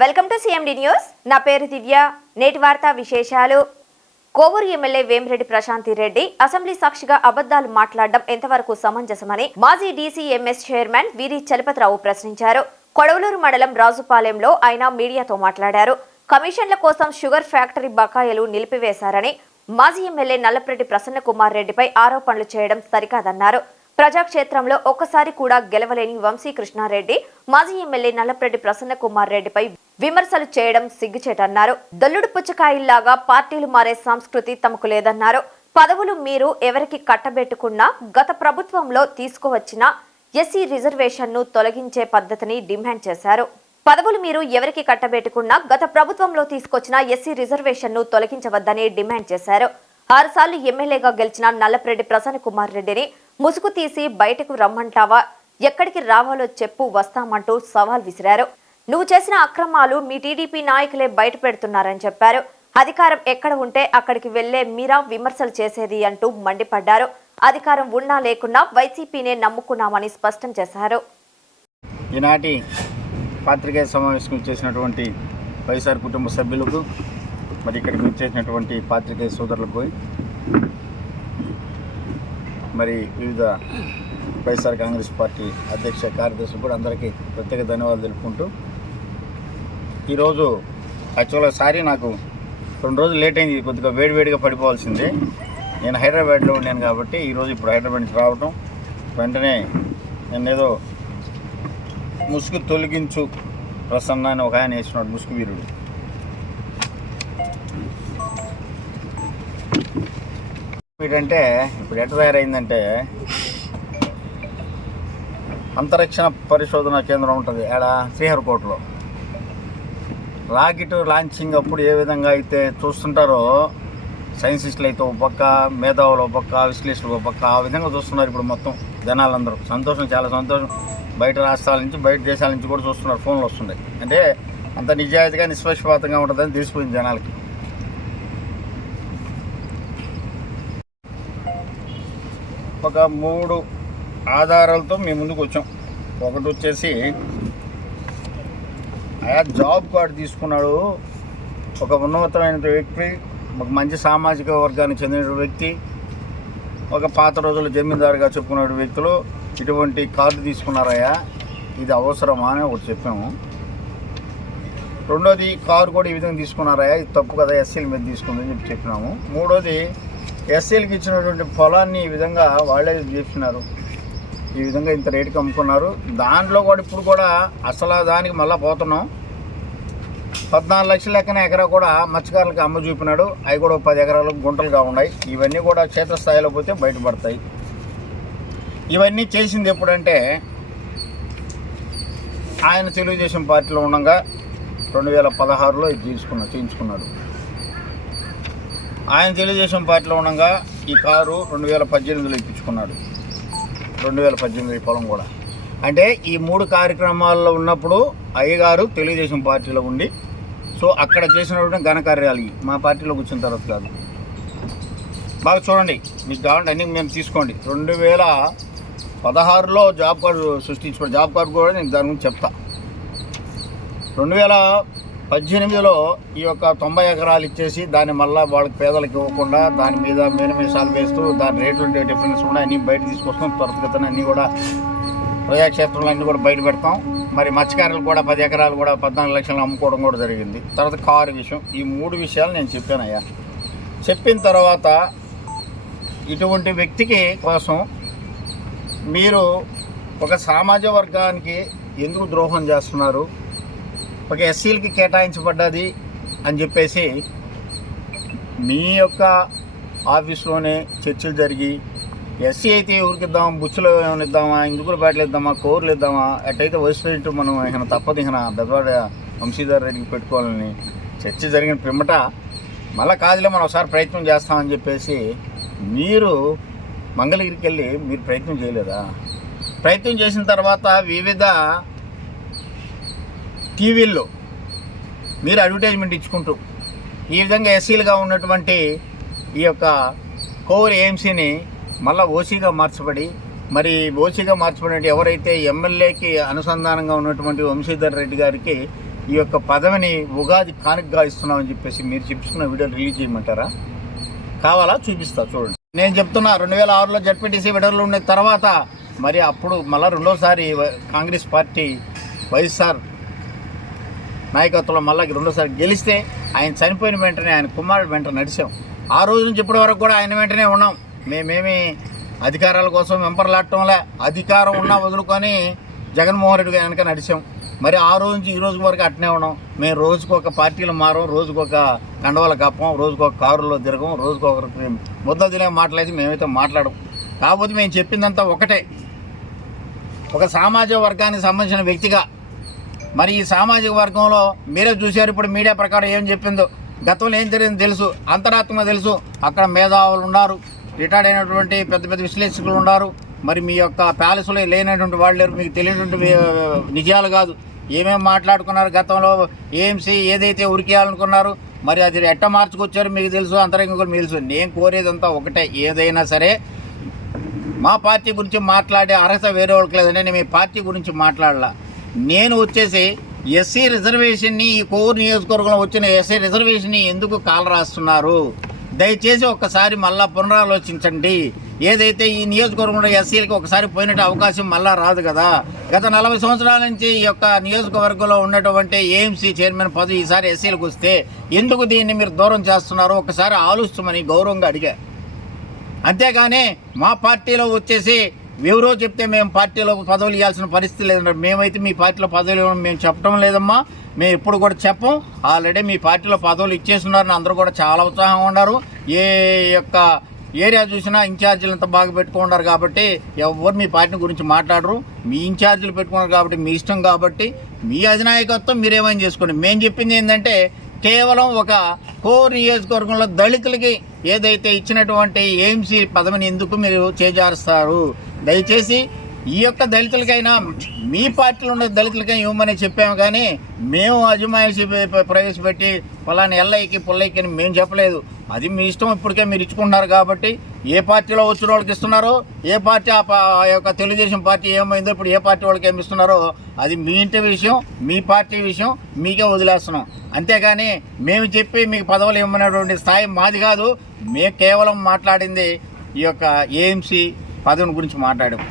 Welcome to CMD news. నా పేరు దివ్య. నేటి వార్తా విశేషాలు. కోవూరు ఎమ్మెల్యే వేమిరెడ్డి ప్రశాంతి రెడ్డి అసెంబ్లీ సాక్షిగా అబద్దాలు మాట్లాడడం ఎంతవరకు సమంజసమని మాజీ డీసీఎంఎస్ చైర్మన్ వీరి చలపతిరావు ప్రశ్నించారు. కొడవలూరు మండలం రాజుపాలెంలో ఆయన మీడియాతో మాట్లాడారు. కమిషన్ల కోసం షుగర్ ఫ్యాక్టరీ బకాయిలు నిలిపివేశారని మాజీ ఎమ్మెల్యే నల్లప్రెడ్డి ప్రసన్న కుమార్ రెడ్డిపై ఆరోపణలు చేయడం సరికాదన్నారు. ప్రజాక్షేత్రంలో ఒక్కసారి కూడా గెలవలేని వంశీకృష్ణారెడ్డి మాజీ ఎమ్మెల్యే నల్లప్రెడ్డి ప్రసన్న కుమార్ రెడ్డిపై విమర్శలు చేయడం సిగ్గుచేటన్నారు. దల్లుడు పుచ్చకాయల్లాగా పార్టీలు మారే సంస్కృతి తమకు లేదన్నారు. పదవులు మీరు ఎవరికి కట్టబెట్టుకున్నా గత ప్రభుత్వంలో తీసుకువచ్చిన ఎస్సీ రిజర్వేషన్ను తొలగించే పద్ధతిని డిమాండ్ చేశారు. పదవులు మీరు ఎవరికి కట్టబెట్టుకున్నా గత ప్రభుత్వంలో తీసుకొచ్చిన ఎస్సీ రిజర్వేషన్ను తొలగించవద్దని డిమాండ్ చేశారు. ఆరుసార్లు ఎమ్మెల్యేగా గెలిచిన నల్లపరెడ్డి ప్రసన్న కుమార్ రెడ్డిని ముసుగు తీసి బయటకు రమ్మంటావా ఎక్కడికి రావాలో చెప్పు వస్తామంటూ సవాల్ విసిరారు. నువ్వు చేసిన అక్రమాలు మీ టీడీపీ నాయకులే బయట పెడుతున్నారని చెప్పారు. అధికారం ఎక్కడ ఉంటే అక్కడికి వెళ్ళే మీరా విమర్శలు చేసేది అంటూ మండిపడ్డారు. అధికారం ఉన్నా లేకున్నా వైసీపీనే నమ్ముకున్నామని స్పష్టం చేశారు. ఈనాటి పాత్రికేయ సమావేశం చేసినటువంటి వైఎస్ఆర్ కుటుంబ సభ్యులకు మరి ఇక్కడికి వచ్చేసినటువంటి పాత్రికేయ సోదరులకు మరి వివిధ వైఎస్ఆర్ కాంగ్రెస్ పార్టీ అధ్యక్ష కార్యదర్శులు కూడా అందరికీ ప్రత్యేక ధన్యవాదాలు తెలుపుకుంటూ ఈరోజు యాక్చువల్గా సారీ నాకు రెండు రోజులు లేట్ అయింది కొద్దిగా వేడివేడిగా పడిపోవాల్సిందే. నేను హైదరాబాద్లో ఉన్నాను కాబట్టి ఈరోజు ఇప్పుడు హైదరాబాద్ నుంచి రావటం వెంటనే నేను ఏదో ముసుగు తొలగించు ప్రసన్న అని ఒక ఆయన వేసినాడు ముసుగు వీరుడు. ఏంటంటే ఇప్పుడు ఎట్ట తయారైందంటే అంతరిక్షణ పరిశోధన కేంద్రం ఉంటుంది ఆడ శ్రీహరికోటలో. రాకెట్ లాంచింగ్ అప్పుడు ఏ విధంగా అయితే చూస్తుంటారో సైన్సిస్టులు అయితే ఒక పక్క మేధావులు ఒక పక్క విశ్లేషకులు ఒక పక్క ఆ విధంగా చూస్తున్నారు ఇప్పుడు మొత్తం జనాలందరూ. సంతోషం చాలా సంతోషం. బయట రాష్ట్రాల నుంచి బయట దేశాల నుంచి కూడా చూస్తున్నారు ఫోన్లు వస్తున్నాయి. అంటే అంత నిజాయితీగా నిష్పక్షపాతంగా ఉంటుందని తెలిసిపోయింది జనాలకి. ఒక మూడు ఆధారాలతో మేము ముందుకు వచ్చాం. ఒకటి వచ్చేసి ఆయా జాబ్ కార్డు తీసుకున్నాడు. ఒక ఉన్నతమైన వ్యక్తి ఒక మంచి సామాజిక వర్గానికి చెందిన వ్యక్తి ఒక పాత రోజుల జమీందారుగా చెప్పుకున్న వ్యక్తులు. ఇటువంటి కార్డు తీసుకున్నారయ్యా. ఇది అవసరమా అని ఒకటి చెప్పాము. రెండోది కారు కూడా ఈ విధంగా తీసుకున్నారయ్యా. ఇది తప్పు కదా ఎస్సీల మీద తీసుకుందని చెప్పి చెప్పినాము. మూడోది ఎస్సీలకు ఇచ్చినటువంటి పొలాన్ని ఈ విధంగా వాళ్ళే చేస్తున్నారు. ఈ విధంగా ఇంత రేటుకి అమ్ముకున్నారు. దాంట్లో కూడా ఇప్పుడు కూడా అసలు దానికి మళ్ళీ పోతున్నాం. పద్నాలుగు లక్షల లెక్కన ఎకరా కూడా మత్స్యకారులకు అమ్మ చూపినాడు అవి కూడా పది ఎకరాలు గుంటలుగా ఉన్నాయి. ఇవన్నీ కూడా క్షేత్రస్థాయిలో పోతే బయటపడతాయి. ఇవన్నీ చేసింది ఎప్పుడంటే ఆయన తెలుగుదేశం పార్టీలో ఉండగా రెండు వేల పదహారులో ఇది తీసుకున్నా చేయించుకున్నాడు. ఆయన తెలుగుదేశం పార్టీలో ఉండగా ఈ కారు రెండు వేల పద్దెనిమిదిలో ఇప్పించుకున్నాడు. రెండు వేల పద్దెనిమిది పొలం కూడా. అంటే ఈ మూడు కార్యక్రమాల్లో ఉన్నప్పుడు అయ్యగారు తెలుగుదేశం పార్టీలో ఉండి సో అక్కడ చేసినటువంటి ఘనకార్యాలు మా పార్టీలోకి వచ్చిన తర్వాత కాదు. బాగా చూడండి మీకు కావాలంటే అన్నీ మేము తీసుకోండి. రెండు వేల పదహారులో జాబ్ కార్డు సృష్టించుకోండి. జాబ్ కార్డు కూడా నేను దాని గురించి చెప్తా. రెండు వేల పద్దెనిమిదిలో ఈ యొక్క తొంభై ఎకరాలు ఇచ్చేసి దాన్ని మళ్ళీ వాళ్ళకి పేదలకు ఇవ్వకుండా దాని మీద మేనమేసాలు వేస్తూ దాని రేట్లు డిఫరెన్స్ కూడా అన్నీ బయట తీసుకొస్తాం త్వరితగతిన అన్నీ కూడా ప్రజాక్షేత్రంలో అన్నీ కూడా బయట పెడతాం. మరి మత్స్యకారులు కూడా పది ఎకరాలు కూడా పద్నాలుగు లక్షలు అమ్ముకోవడం కూడా జరిగింది. తర్వాత కారు విషయం. ఈ మూడు విషయాలు నేను చెప్పానయ్యా. చెప్పిన తర్వాత ఇటువంటి వ్యక్తికి కోసం మీరు ఒక సామాజ వర్గానికి ఎందుకు ద్రోహం చేస్తున్నారు? ఒక ఎస్సీలకి కేటాయించబడ్డది అని చెప్పేసి మీ యొక్క ఆఫీస్లోనే చర్చలు జరిగి ఎస్సీ అయితే ఊరికిద్దాం ఇద్దాం బుచ్చులో ఏమైనా ఇద్దామా ఇందుకులు బ్యాట్లు ఇద్దామా కోర్లు ఇద్దామా అట్టయితే వైస్ ప్రెసిడెంట్ మనం ఇక తప్పదు ఇక బెదవాడ వంశీధర్ రెడ్డికి పెట్టుకోవాలని చర్చ జరిగిన పిమ్మట మళ్ళీ కాదులే మనం ఒకసారి ప్రయత్నం చేస్తామని చెప్పేసి మీరు మంగళగిరికి వెళ్ళి మీరు ప్రయత్నం చేయలేదా? ప్రయత్నం చేసిన తర్వాత వివిధ టీవీల్లో మీరు అడ్వర్టైజ్మెంట్ ఇచ్చుకుంటూ ఈ విధంగా ఎస్సీలుగా ఉన్నటువంటి ఈ యొక్క కోవూరు ఏఎంసీని మళ్ళీ ఓసీగా మార్చబడి మరి ఓసీగా మార్చబడి ఎవరైతే ఎమ్మెల్యేకి అనుసంధానంగా ఉన్నటువంటి వంశీధర్ రెడ్డి గారికి ఈ యొక్క పదవిని ఉగాది కానుకగా ఇస్తున్నామని చెప్పేసి మీరు చెప్పుకున్న వీడియో రిలీజ్ చేయమంటారా? కావాలా? చూపిస్తా చూడండి. నేను చెప్తున్నా రెండు వేల ఆరులో జడ్పీటీసీ విడుదల ఉన్న తర్వాత మరి అప్పుడు మళ్ళీ రెండోసారి కాంగ్రెస్ పార్టీ వైఎస్ఆర్ నాయకత్వంలో మళ్ళీ రెండోసారి గెలిస్తే ఆయన చనిపోయిన వెంటనే ఆయన కుమారుడు వెంట నడిచాం. ఆ రోజు నుంచి ఇప్పటి వరకు కూడా ఆయన వెంటనే ఉన్నాం. మేమేమి అధికారాల కోసం వెంపర్లాడటంలే. అధికారం ఉన్నా వదులుకొని జగన్మోహన్ రెడ్డి వెనక నడిచాం. మరి ఆ రోజు నుంచి ఈ రోజు వరకు అట్నే ఉన్నాం. మేము రోజుకొక పార్టీలు మారం. రోజుకొక కండవాల కప్పం రోజుకొక కారులో తిరగం. రోజుకొకరికి ముద్ద తినే మాటలైతే మేమైతే మాట్లాడం కాకపోతే మేము చెప్పిందంతా ఒకటే. ఒక సామాజిక వర్గానికి సంబంధించిన వ్యక్తిగా మరి ఈ సామాజిక వర్గంలో మీరే చూశారు ఇప్పుడు మీడియా ప్రకారం ఏం చెప్పిందో. గతంలో ఏం జరిగిందో తెలుసు అంతరాత్మ తెలుసు. అక్కడ మేధావులు ఉన్నారు రిటైర్డ్ అయినటువంటి పెద్ద పెద్ద విశ్లేషకులు ఉన్నారు. మరి మీ యొక్క ప్యాలెస్లో లేనటువంటి వాళ్ళు లేరు మీకు తెలియనటువంటి నిజాలు కాదు. ఏమేమి మాట్లాడుకున్నారు గతంలో ఏఎంసీ ఏదైతే ఉరికేయాలనుకున్నారు మరి అది ఎట్ట మార్చుకొచ్చారో మీకు తెలుసు అంతరంగం మీకు తెలుసు. నేను కోరేదంతా ఒకటే ఏదైనా సరే మా పార్టీ గురించి మాట్లాడే అర్హత వేరే వాళ్ళకి లేదంటే నేను మీ పార్టీ గురించి మాట్లాడాల. నేను వచ్చేసి ఎస్సీ రిజర్వేషన్ని ఈ కోవూరు నియోజకవర్గంలో వచ్చిన ఎస్సీ రిజర్వేషన్ని ఎందుకు కాల్ రాస్తున్నారు? దయచేసి ఒక్కసారి మళ్ళా పునరాలోచించండి. ఏదైతే ఈ నియోజకవర్గంలో ఎస్సీలకి ఒకసారి పోయినట్టు అవకాశం మళ్ళా రాదు కదా. గత నలభై సంవత్సరాల నుంచి ఈ యొక్క నియోజకవర్గంలో ఉన్నటువంటి ఏఎంసీ చైర్మన్ పదవి ఈసారి ఎస్సీలకు వస్తే ఎందుకు దీన్ని మీరు దూరం చేస్తున్నారో? ఒకసారి ఆలోచించమని గౌరవంగా అడిగా. అంతేగాని మా పార్టీలో వచ్చేసి ఎవరో చెప్తే మేము పార్టీలో పదవులు ఇవ్వాల్సిన పరిస్థితి లేదు మేమైతే మీ పార్టీలో పదవులు ఇవ్వడం మేము చెప్పడం లేదమ్మా. మేము ఎప్పుడు కూడా చెప్పం. ఆల్రెడీ మీ పార్టీలో పదవులు ఇచ్చేస్తున్నారని అందరూ కూడా చాలా ఉత్సాహంగా ఉన్నారు. ఏ యొక్క ఏరియా చూసినా ఇన్ఛార్జీలు అంత బాగా పెట్టుకున్నారు కాబట్టి ఎవరు మీ పార్టీ గురించి మాట్లాడరు. మీ ఇన్ఛార్జీలు పెట్టుకున్నారు కాబట్టి మీ ఇష్టం కాబట్టి మీ అధినాయకత్వం మీరేమైనా చేసుకోండి. మేము చెప్పింది ఏంటంటే కేవలం ఒక కోర్ నియోజకవర్గంలో దళితులకి ఏదైతే ఇచ్చినటువంటి ఏఎంసీ పదవిని ఎందుకు మీరు చేజారుస్తారు? దయచేసి ఈ యొక్క దళితులకైనా మీ పార్టీలో ఉన్న దళితులకైనా ఇవ్వమని చెప్పాము కానీ మేము అజమాయిషి ప్రవేశపెట్టి ఫలాని ఎల్లయ్యకి పుల్లయ్యకి అని మేము చెప్పలేదు. అది మీ ఇష్టం ఇప్పటికే మీరు ఇచ్చుకుంటున్నారు కాబట్టి ఏ పార్టీలో వచ్చిన వాళ్ళకి ఇస్తున్నారో ఏ పార్టీ ఆ ఆ యొక్క తెలుగుదేశం పార్టీ ఏమైందో ఇప్పుడు ఏ పార్టీ వాళ్ళకి ఏమి ఇస్తున్నారో అది మీ ఇంటి విషయం మీ పార్టీ విషయం మీకే వదిలేస్తున్నాం. అంతేగాని మేము చెప్పి మీకు పదవులు ఇవ్వమనేటువంటి స్థాయి మాది కాదు. మేము కేవలం మాట్లాడింది ఈ యొక్క ఏఎంసీ పదవిని గురించి మాట్లాడాం